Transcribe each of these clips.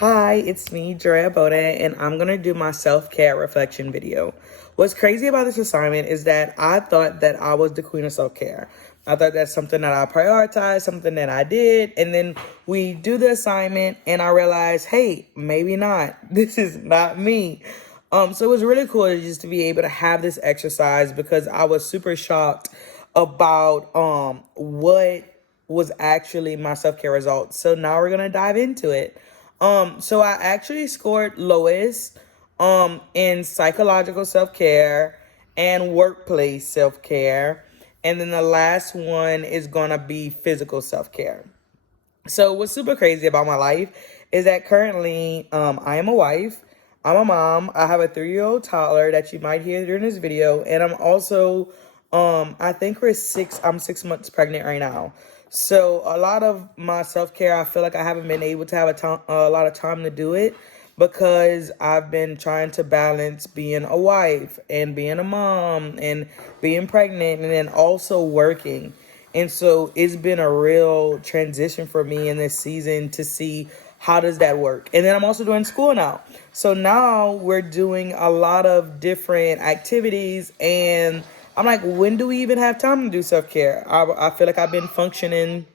Hi, it's me, Drea Bode, and I'm gonna do my self-care reflection video. What's crazy about this assignment is that I thought that I was the queen of self-care. I thought that's something that I prioritized, something that I did, and then we do the assignment and I realized, hey, maybe not. This is not me. So it was really cool just to be able to have this exercise because I was super shocked about what was actually my self-care results. So now we're gonna dive into it. So I actually scored lowest in psychological self-care and workplace self-care. And then the last one is gonna be physical self-care. So what's super crazy about my life is that currently I am a wife, I'm a mom, I have a 3-year-old toddler that you might hear during this video, and I'm also I think I'm 6 months pregnant right now. So a lot of my self-care, I feel like I haven't been able to have a lot of time to do it because I've been trying to balance being a wife and being a mom and being pregnant and then also working. And so it's been a real transition for me in this season to see how does that work. And then I'm also doing school now. So now we're doing a lot of different activities and I'm like, when do we even have time to do self-care? I feel like I've been functioning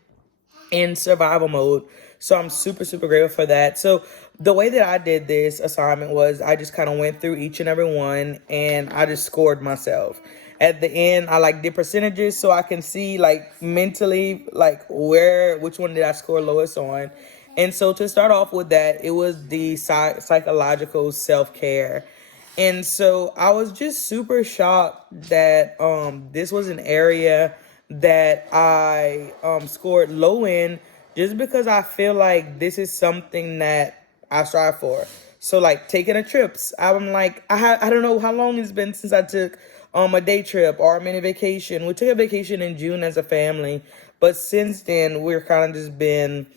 in survival mode. So I'm super, super grateful for that. So the way that I did this assignment was I just kind of went through each and every one and I just scored myself. At the end, I did percentages so I can see mentally which one did I score lowest on. And so to start off with that, it was the psychological self-care. And so I was just super shocked that this was an area that I scored low in just because I feel like this is something that I strive for. So taking a trips, I'm like I don't know how long it's been since I took a day trip or a mini vacation. We took a vacation in June as a family, but since then we're kind of just been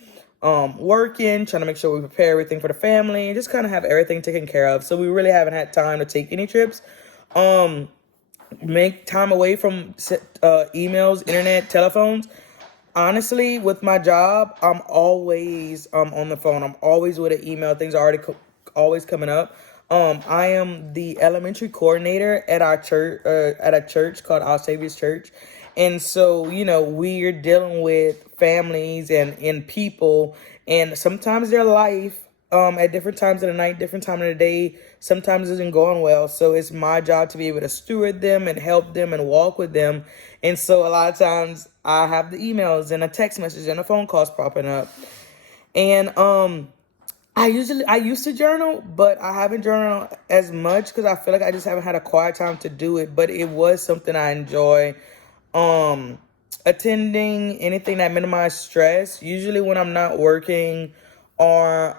working, trying to make sure we prepare everything for the family and just kind of have everything taken care of. So we really haven't had time to take any trips. Make time away from emails, internet, telephones. Honestly, with my job, I'm always on the phone. I'm always with an email. Things are already always coming up. I am the elementary coordinator at our church, at a church called Our Savior's Church. And so, we're dealing with families and people, and sometimes their life at different times of the night, different time of the day, sometimes isn't going well. So it's my job to be able to steward them and help them and walk with them. And so a lot of times I have the emails and a text message and a phone calls popping up. And I used to journal, but I haven't journaled as much because I feel like I just haven't had a quiet time to do it. But it was something I enjoy. Attending anything that minimizes stress. Usually when I'm not working or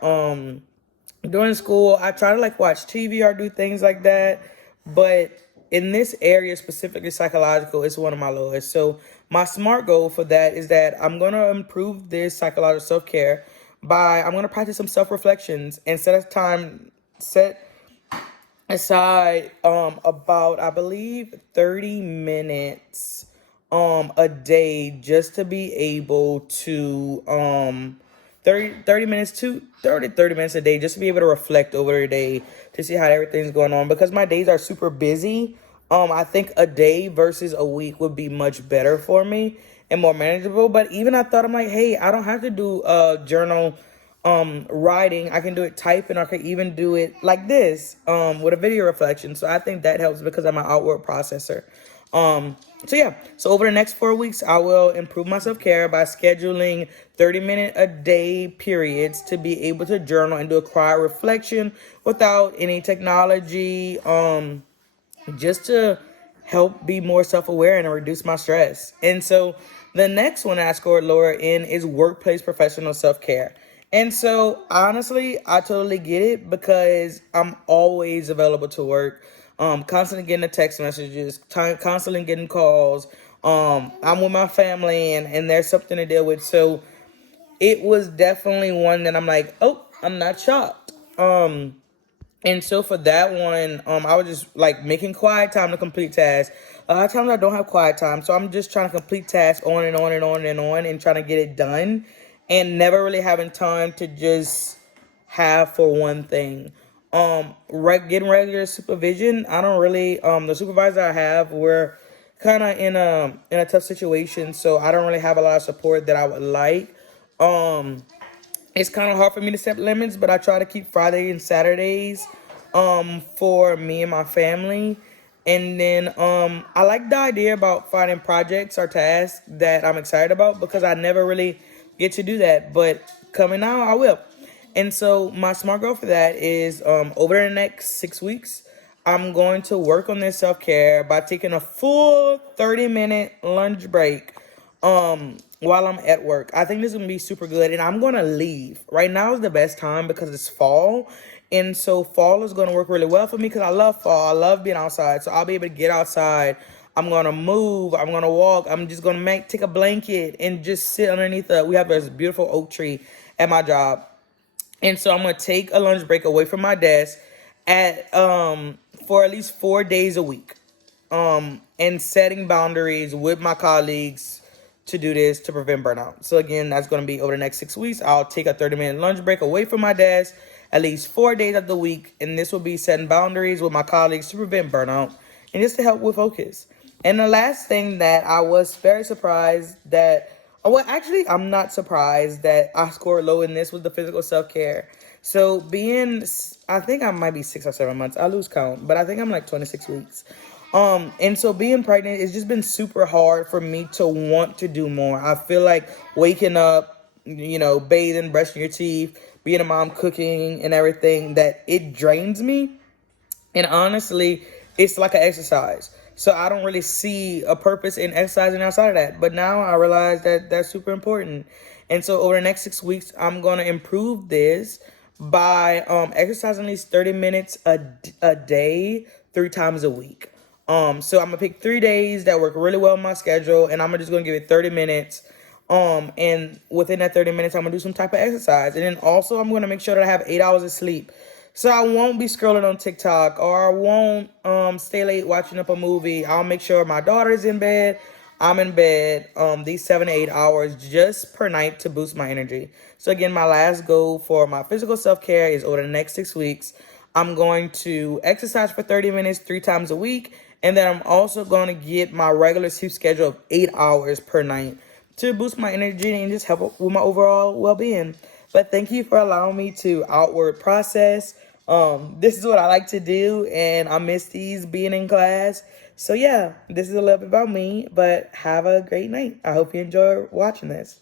during school, I try to watch TV or do things like that. But in this area, specifically psychological, it's one of my lowest. So my SMART goal for that is that I'm gonna improve this psychological self-care by I'm gonna practice some self-reflections and set aside about I believe 30 minutes a day just to be able to 30 minutes to 30 minutes a day just to be able to reflect over the day to see how everything's going on because my days are super busy. I think a day versus a week would be much better for me and more manageable. But even I thought I'm like, hey, I don't have to do journal writing. I can do it typing. I can even do it like this with a video reflection. So I think that helps because I'm an outward processor. So yeah, so over the next 4 weeks, I will improve my self-care by scheduling 30-minute a day periods to be able to journal and do a quiet reflection without any technology, just to help be more self-aware and reduce my stress. And so the next one I scored lower in is workplace professional self-care. And so honestly, I totally get it because I'm always available to work. Constantly getting the text messages, constantly getting calls. I'm with my family and there's something to deal with. So it was definitely one that I'm like, oh, I'm not shocked. And so for that one, I was just making quiet time to complete tasks. A lot of times I don't have quiet time, so I'm just trying to complete tasks on and on and on and on and trying to get it done and never really having time to just have for one thing. Getting regular supervision. I don't really. The supervisor I have, we're kind of in a tough situation, so I don't really have a lot of support that I would like. Um, it's kind of hard for me to set limits, but I try to keep Friday and Saturdays for me and my family. And then I like the idea about finding projects or tasks that I'm excited about because I never really get to do that. But coming now, I will. And so my smart goal for that is over the next 6 weeks, I'm going to work on this self-care by taking a full 30-minute lunch break while I'm at work. I think this is gonna be super good, and I'm gonna leave. Right now is the best time because it's fall, and so fall is gonna work really well for me because I love fall. I love being outside, so I'll be able to get outside. I'm gonna move. I'm gonna walk. I'm just gonna take a blanket and just sit underneath we have this beautiful oak tree at my job, and so I'm gonna take a lunch break away from my desk at for at least 4 days a week. And setting boundaries with my colleagues to do this to prevent burnout. So again, that's going to be over the next 6 weeks. I'll take a 30-minute lunch break away from my desk at least 4 days of the week, and this will be setting boundaries with my colleagues to prevent burnout and just to help with focus. And the last thing that I was very surprised that, well, actually, I'm not surprised that I scored low in this was the physical self-care. So I think I might be 6 or 7 months. I lose count, but I think I'm like 26 weeks. And so being pregnant, it's just been super hard for me to want to do more. I feel like waking up, bathing, brushing your teeth, being a mom, cooking and everything, that it drains me. And honestly, it's like an exercise. So I don't really see a purpose in exercising outside of that. But now I realize that that's super important. And so over the next 6 weeks, I'm going to improve this by exercising at least 30 minutes a day, 3 times a week. So I'm gonna pick 3 days that work really well in my schedule, and I'm just gonna give it 30 minutes. And within that 30 minutes, I'm gonna do some type of exercise. And then also I'm gonna make sure that I have 8 hours of sleep. So I won't be scrolling on TikTok, or I won't stay late watching up a movie. I'll make sure my daughter's in bed, I'm in bed, these 7 to 8 hours just per night to boost my energy. So again, my last goal for my physical self-care is over the next 6 weeks, I'm going to exercise for 30 minutes 3 times a week. And then I'm also going to get my regular sleep schedule of 8 hours per night to boost my energy and just help with my overall well-being. But thank you for allowing me to outward process. This is what I like to do, and I miss these being in class. So yeah, this is a little bit about me, but have a great night. I hope you enjoy watching this.